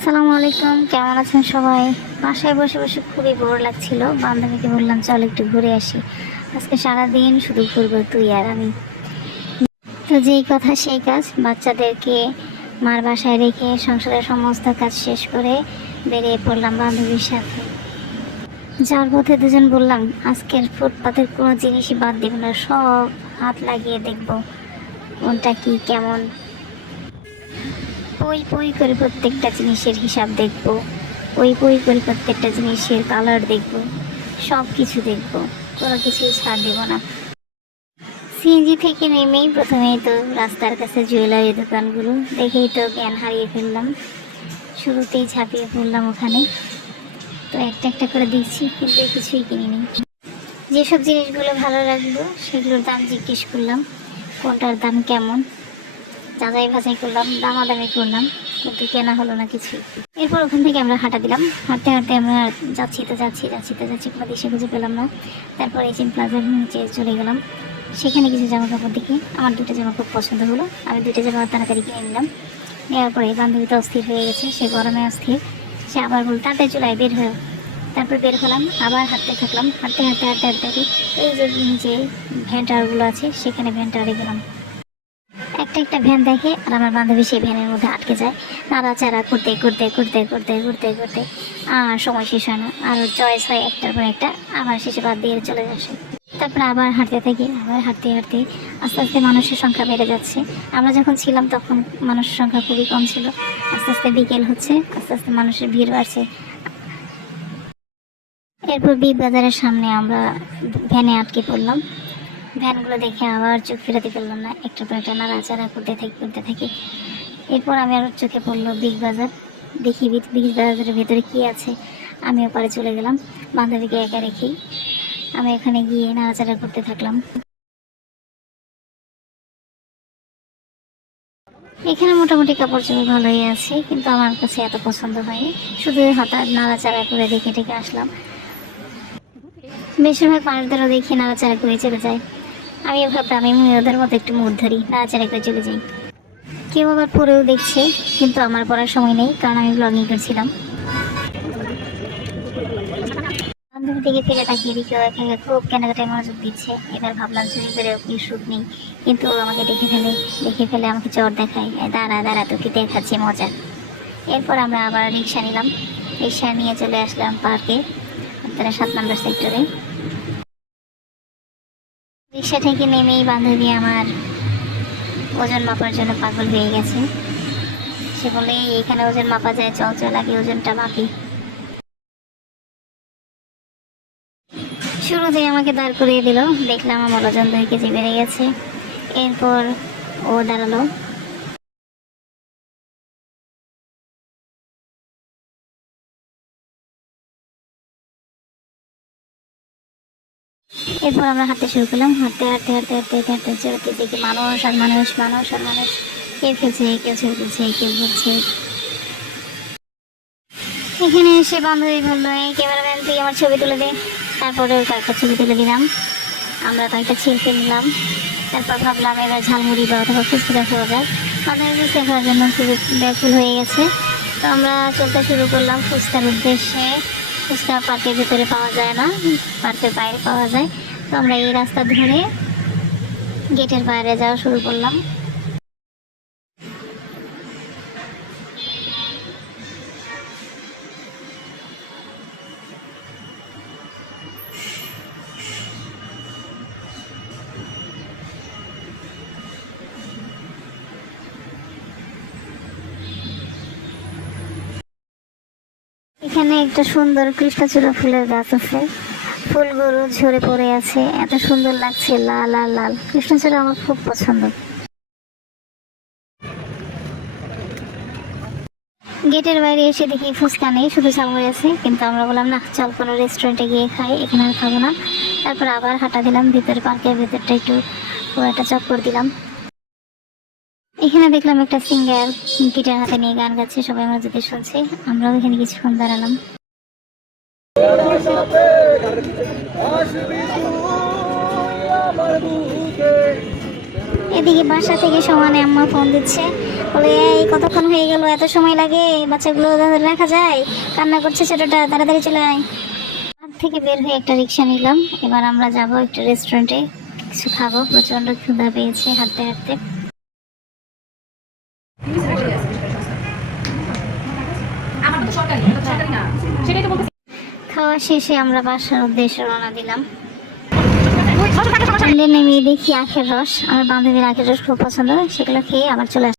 আসসালামু আলাইকুম, কেমন আছেন সবাই? বাসায় বসে বসে খুবই বোর লাগছিল। বান্ধবীকে বললাম চল একটু ঘুরে আসি। আজকে সারাদিন শুধু ঘুরবো তুই আর আমি। তো যেই কথা সেই কাজ, বাচ্চাদেরকে মার বাসায় রেখে সংসারের সমস্ত কাজ শেষ করে বেরিয়ে পড়লাম বান্ধবীর সাথে। যাওয়ার পথে দুজন বললাম আজকের ফুটপাতের কোনো জিনিসই বাদ দেব না, সব হাত লাগিয়ে দেখব কোনটা কি কেমন। পই পই করে প্রত্যেকটা জিনিসের হিসাব দেখব, পই পই করে প্রত্যেকটা জিনিসের কালার দেখব, সব কিছু দেখব, কোনো কিছুই ছাড় দেব না। সিএনজি থেকে নেমেই প্রথমেই তো রাস্তার কাছে জুয়েলারি দোকানগুলো দেখেই তো জ্ঞান হারিয়ে ফেললাম। শুরুতেই ঝাঁপিয়ে পড়লাম ওখানে। তো একটা একটা করে দেখছি কিন্তু কিছুই কিনিনি। যেসব জিনিসগুলো ভালো লাগলো সেগুলোর দাম জিজ্ঞেস করলাম, কোনটার দাম কেমন, যাচাই বাছাই করলাম, দামাদামি করলাম, কিন্তু কেনা হলো না কিছু। এরপর ওখান থেকে আমরা হাঁটা দিলাম। হাঁটতে হাঁটতে আমরা যাচ্ছি কোনো দিশে খুঁজে পেলাম না। তারপর এইচএম প্লাজার নিচে চলে গেলাম। সেখানে কিছু জামা কাপড় দেখে আমার দুটো জামা খুব পছন্দ হলো। আমি দুটো জামা তাড়াতাড়ি কিনে নিলাম। নেওয়ার পরে বান্ধবীটা অস্থির হয়ে গেছে, সে গরমে অস্থির। সে আবার বলল তাড়াতাড়ি চলে বের হয়ে। তারপর বের হলাম, আবার হাঁটতে থাকলাম। হাঁটতে হাঁটতে হাঁটতে হাঁটতে এই যে নিচে ভ্যান টাওয়ারগুলো আছে সেখানে ভ্যান টাওয়ারে গেলাম। একটা একটা ভ্যান দেখে আর আমার বান্ধবী সেই ভ্যানের মধ্যে আটকে যায়। নাড়াচাড়া করতে করতে করতে করতে করতে করতে আর সময় শেষ হয় না, আর চয়েস হয় একটার পর একটা, আবার শেষে বাদ দিয়ে চলে আসে। তারপরে আবার হাঁটতে থাকি, আবার হাঁটতে হাঁটতে আস্তে আস্তে মানুষের সংখ্যা বেড়ে যাচ্ছে। আমরা যখন ছিলাম তখন মানুষের সংখ্যা খুবই কম ছিল। আস্তে আস্তে বিকেল হচ্ছে, আস্তে আস্তে মানুষের ভিড় বাড়ছে। এরপর বিগ বাজারের সামনে আমরা ভ্যানে আটকে পড়লাম। ভ্যানগুলো দেখে আবার চোখ ফেরাতে পারলাম না, একটার পর একটা নাড়াচাড়া করতে থাকি। এরপর আমি আর চোখে পড়লো বিগ বাজার। দেখি বিগ বাজারের ভেতরে কি আছে। আমি ওপারে চলে গেলাম, বান্ধবীকে একা রেখেই আমি এখানে গিয়ে নাড়াচাড়া করতে থাকলাম। এখানে মোটামুটি কাপড় চোপড় ভালোই আছে, কিন্তু আমার কাছে এত পছন্দ হয়নি। শুধু হঠাৎ নাড়াচাড়া করে দেখে টেকে আসলাম। বেশিরভাগ মানুষদেরও দেখি নাড়াচাড়া করে চলে যায়। আমি ভাবলাম আমি ওদের মতো একটু মুড ধরি, নাড়াচাড়া করে চলে যাই। কেউ আবার পরেও দেখছে, কিন্তু আমার পড়ার সময় নেই, কারণ আমি ব্লগিং করছিলাম। বান্ধবী দিকে ফেলে তাকিয়ে দেখি ও এখানে খুব কেনাকাটায় মনোযোগ দিচ্ছে। এবার ভাবলাম চুরি করে ওকে সুখ নেই, কিন্তু ও আমাকে দেখে ফেলে আমাকে চোর দেখায়, দাঁড়া দাঁড়া তোকে দেখাচ্ছি মজা। এরপর আমরা আবার রিক্সা নিলাম, রিক্সা নিয়ে চলে আসলাম পার্কে, তারা 7 নম্বর সেক্টরে। রিক্সা থেকে নেমেই বান্ধবী আমার ওজন মাপার জন্য পাগল হয়ে গেছে। সে বলে এখানে ওজন মাপা যায়, চল চল আগে ওজনটা মাপি। শুরুতেই আমাকে দাঁড় করিয়ে দিল, দেখলাম আমার ওজন 2 কেজি বেড়ে গেছে। এরপর ও দাঁড়ালো। এরপর আমরা হাঁটতে শুরু করলাম। হাঁটতে হাঁটতে হাঁটতে হাঁটতে হাঁটতে চলতে দেখি মানুষ আর মানুষ, মানুষ আর মানুষ। কেউ খেলছে, কেউ ছবি তুলছে, কেউ ঘুরছে। এখানে এসে বান্ধবী বললো এই ক্যামেরাম্যান তুই আমার ছবি তুলে দে। তারপরে ওর কয়েকটা ছবি তুলে দিলাম, আমরা কয়েকটা সেলফি নিলাম। তারপর ভাবলাম এবার ঝালমুড়ি বা অথবা ফুচকা খাওয়া যায়। বান্ধবী ফুচকা খাওয়ার জন্য খুবই ব্যাকুল হয়ে গেছে। তো আমরা চলতে শুরু করলাম ফুচকার উদ্দেশ্যে। ফুচকা পার্কের ভিতরে পাওয়া যায় না, পার্কের বাইরে পাওয়া যায়। তো আমরা এই রাস্তা ধরে গেটের বাইরে যাওয়া শুরু করলাম। এখানে একটা সুন্দর কৃষ্ণচূড়া ফুলের গাছ আছে, ফুলগুলো ঝরে পড়ে আছে, এত সুন্দর লাগছে, লাল আর লাল। কৃষ্ণচূড়া আমার খুব পছন্দ। গেটের বাইরে এসে দেখি ফুচকা নেই, শুধু ঝালমুড়ি আছে। কিন্তু আমরা বললাম না, চল কোনো রেস্টুরেন্টে গিয়ে খাই, এখানে আর খাবো না। তারপর আবার হাঁটা দিলাম ভিতরে, পার্কের ভিতরটা একটু পুরোটা চক্কর দিলাম। এখানে দেখলাম একটা সিঙ্গার গিটার হাতে নিয়ে গান গাচ্ছে, সবাই মনোযোগে শুনছে। আমরাও এখানে কিছুক্ষণ দাঁড়ালাম। এদিকে বাসা থেকে সমানে আম্মা ফোন দিচ্ছে, বলে এই কতক্ষণ হয়ে গেল, এত সময় লাগে, বাচ্চাগুলো ধরে রাখা যায়, কান্না করছে ছোটটা, তাড়াতাড়ি চলে আয়। হাত থেকে বের হয়ে একটা রিক্সা নিলাম। এবার আমরা যাব একটা রেস্টুরেন্টে, কিছু খাবো, প্রচন্ড ক্ষুধা পেয়েছে হাঁটতে হাঁটতে। খাওয়া শেষে আমরা বাসার উদ্দেশ্যে রওনা দিলাম। নেমে দেখি আখের রস, আমার বান্ধবীর আখের রস খুব পছন্দ, সেগুলো খেয়ে আবার চলে আসি।